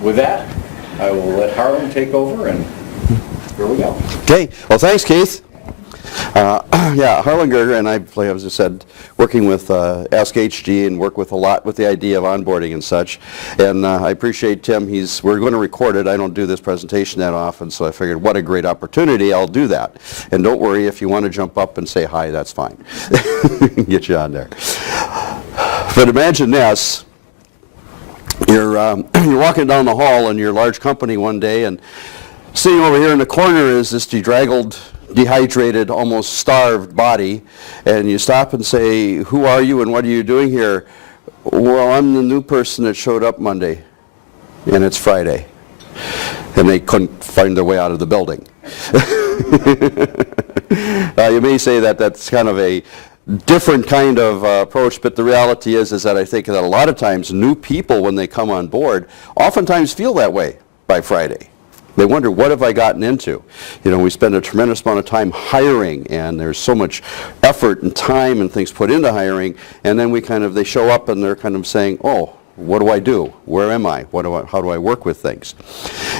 with that, I will let Harlan take over, and here we go. Okay. Well, thanks, Keith. Yeah, Harlan Goerger, and I, like as I said, working with Ask HG and work with a lot with the idea of onboarding and such. And I appreciate Tim. We're going to record it. I don't do this presentation that often, so I figured what a great opportunity. I'll do that. And don't worry, if you want to jump up and say hi, that's fine. Get you on there. But imagine this. You're walking down the hall in your large company one day, and sitting over here in the corner is this dehydrated, almost starved body, and you stop and say, "Who are you and what are you doing here?" "Well, I'm the new person that showed up Monday," and it's Friday, and they couldn't find their way out of the building. You may say that that's kind of a different kind of approach, but the reality is that I think that a lot of times new people, when they come on board, oftentimes feel that way by Friday. They wonder, what have I gotten into? You know, we spend a tremendous amount of time hiring, and there's so much effort and time and things put into hiring, and then they show up and they're kind of saying, "Oh, what do I do? Where am I? How do I work with things?"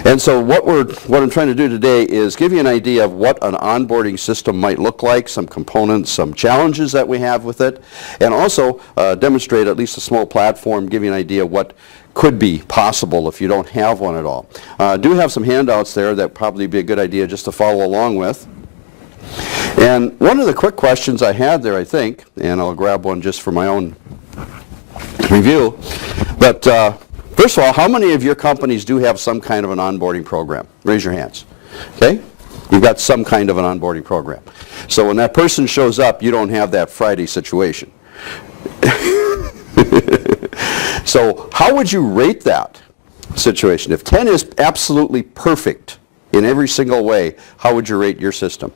And so what I'm trying to do today is give you an idea of what an onboarding system might look like, some components, some challenges that we have with it, and also demonstrate at least a small platform, give you an idea of what could be possible if you don't have one at all. I do have some handouts there that probably be a good idea just to follow along with. And one of the quick questions I had there, I think, and I'll grab one just for my own review, but first of all, how many of your companies do have some kind of an onboarding program? Raise your hands. Okay? You've got some kind of an onboarding program. So when that person shows up, you don't have that Friday situation. So how would you rate that situation? If 10 is absolutely perfect in every single way, how would you rate your system?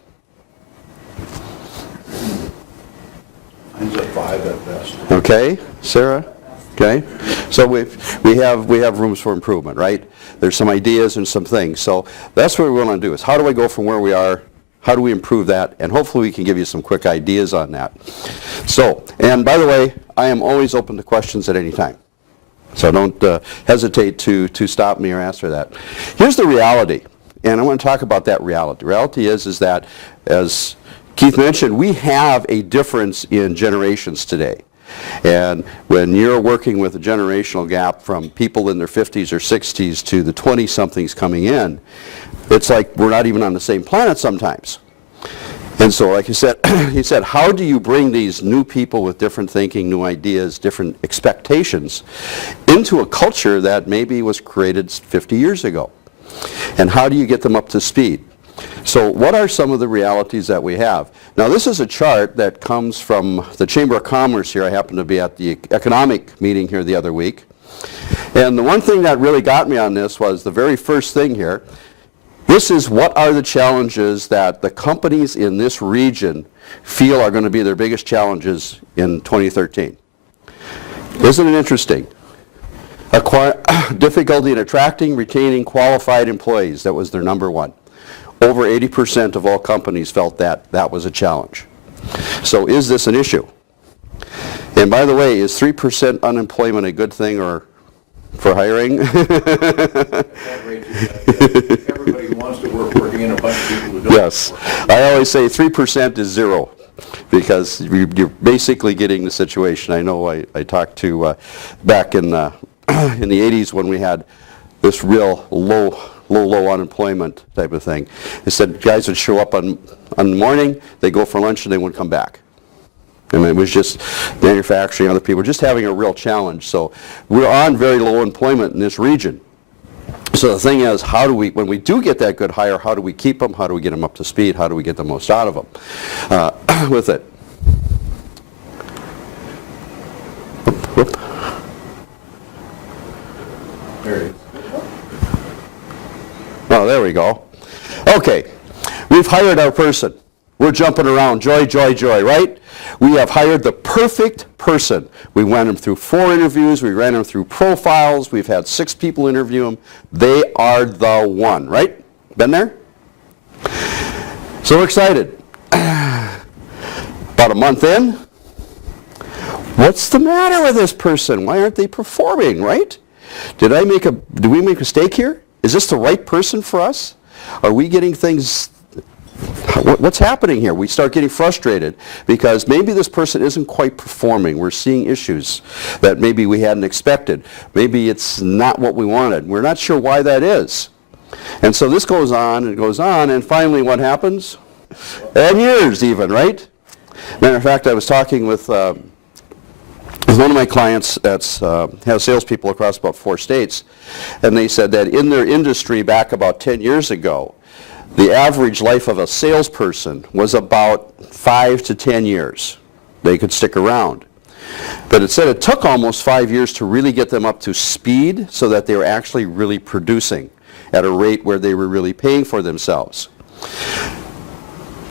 Mine's a 5 at best. Okay, Sarah? Okay, so we have rooms for improvement, right? There's some ideas and some things. So that's what we want to do, is how do I go from where we are, how do we improve that, and hopefully we can give you some quick ideas on that. So, and by the way, I am always open to questions at any time. So don't hesitate to stop me or answer that. Here's the reality, and I want to talk about that reality. The reality is that, as Keith mentioned, we have a difference in generations today. And when you're working with a generational gap from people in their 50s or 60s to the 20-somethings coming in, it's like we're not even on the same planet sometimes. And so, like he said, how do you bring these new people with different thinking, new ideas, different expectations into a culture that maybe was created 50 years ago? And how do you get them up to speed? So what are some of the realities that we have? Now, this is a chart that comes from the Chamber of Commerce here. I happened to be at the economic meeting here the other week. And the one thing that really got me on this was the very first thing here. This is what are the challenges that the companies in this region feel are going to be their biggest challenges in 2013. Isn't it interesting? Difficulty in attracting, retaining qualified employees. That was their number one. Over 80% of all companies felt that that was a challenge. So is this an issue? And by the way, is 3% unemployment a good thing or for hiring? Everybody who wants to work, working in a bunch of people who don't. Yes. I always say 3% is zero, because you're basically getting the situation. I know I talked to back in the 80s when we had this real low unemployment type of thing. They said guys would show up on the morning, they go for lunch, and they wouldn't come back. And it was just manufacturing, other people just having a real challenge. So we're on very low employment in this region. So the thing is, how do we, when we do get that good hire, how do we keep them? How do we get them up to speed? How do we get the most out of them with it? Whoop. There it is. Oh, there we go. Okay, we've hired our person. We're jumping around, joy, joy, joy, right? We have hired the perfect person. We went them through 4 interviews. We ran them through profiles. We've had 6 people interview them. They are the one, right? Been there? So we're excited. About a month in, what's the matter with this person? Why aren't they performing, right? did we make a mistake here? Is this the right person for us? Are we getting things, what's happening here? We start getting frustrated because maybe this person isn't quite performing. We're seeing issues that maybe we hadn't expected. Maybe it's not what we wanted. We're not sure why that is. And so this goes on and goes on, and finally what happens? 10 years even, right? Matter of fact, I was talking with one of my clients that has salespeople across about 4 states, and they said that in their industry back about 10 years ago, the average life of a salesperson was about 5 to 10 years. They could stick around. But it said it took almost 5 years to really get them up to speed so that they were actually really producing at a rate where they were really paying for themselves.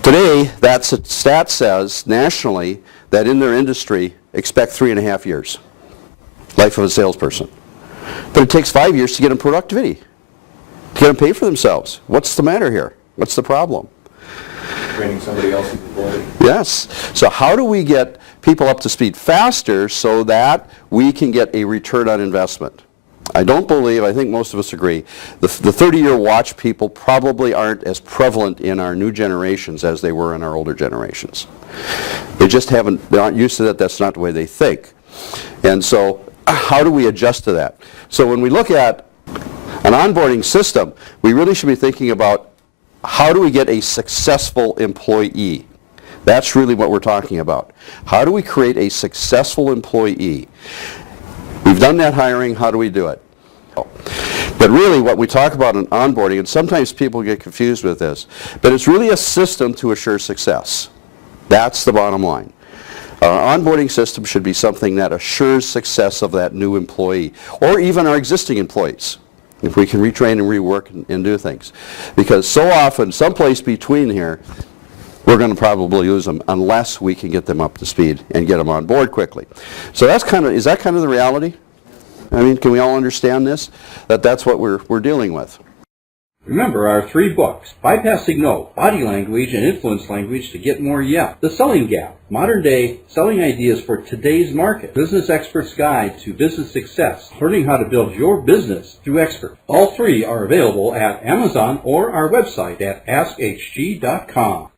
Today, that stat says nationally that in their industry, expect 3.5 years, life of a salesperson. But it takes 5 years to get them productivity, to get them paid for themselves. What's the matter here? What's the problem? Training somebody else's employee. Yes. So how do we get people up to speed faster so that we can get a return on investment? I don't believe, I think most of us agree, the 30-year watch people probably aren't as prevalent in our new generations as they were in our older generations. They just they aren't used to that. That's not the way they think. And so how do we adjust to that? So when we look at an onboarding system, we really should be thinking about how do we get a successful employee? That's really what we're talking about. How do we create a successful employee? We've done that hiring, how do we do it? But really what we talk about in onboarding, and sometimes people get confused with this, but it's really a system to assure success. That's the bottom line. Our onboarding system should be something that assures success of that new employee, or even our existing employees, if we can retrain and rework and do things. Because so often, someplace between here, we're going to probably lose them unless we can get them up to speed and get them on board quickly. So that's is that kind of the reality? I mean, can we all understand this? That's what we're dealing with. Remember our 3 books, Bypassing No, Body Language, and Influence Language to Get More Yeah, The Selling Gap, Modern Day Selling Ideas for Today's Market, Business Expert's Guide to Business Success, Learning How to Build Your Business Through Expert. All 3 are available at Amazon or our website at AskHG.com.